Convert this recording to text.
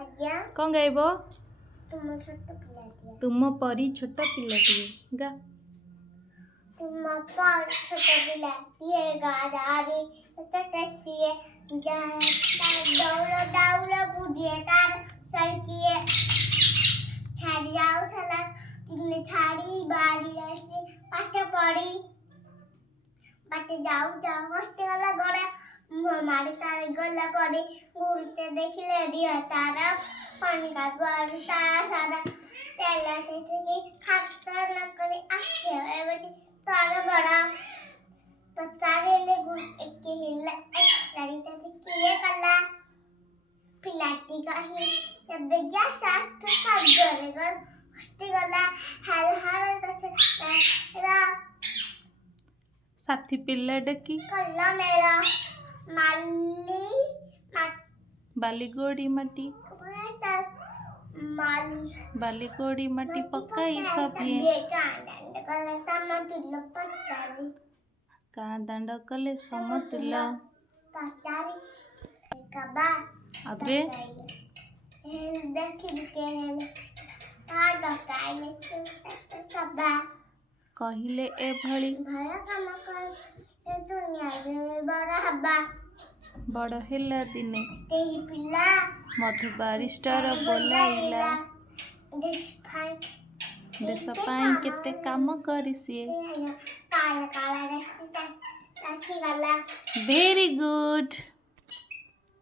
आज्ञा कौन गाइबो? तुम छोट पिलाटिए। तुम परी छोट पिलाटिए गा। तुम पर छोट पिलाटिए गारारे टटसिए दौड़ दौड़ बुझिए तार सरकिए छाड़ी जाऊ थला तुमने छाड़ी बारी ऐसे पाठ पढ़ी बाटे जाऊ जाऊ हस्ते वाला गड़ा हमारे तारे गला पड़े गुरुते देखिले दिया तारा पानी का द्वार सारा सारा तेला से कि खाता न करे आखे एवं तारा बड़ा पतारे ले गुरु के हिला एक सारी तक किए कला पिलाटी का ही तब गया शास्त्र का गरेगर हस्ते गला हल हर तक रा साथी पिल्ला डकी कल्ला मेरा माली बालीगोड़ी माटी बालीगोड़ी माटी पकाई सभिए का दांड कले समतुल्य आगे कहिले ए भली बड़ हेला दिने मधु बारिस्टर बोलाइला देश पाई केते काम करी सिए वेरी गुड।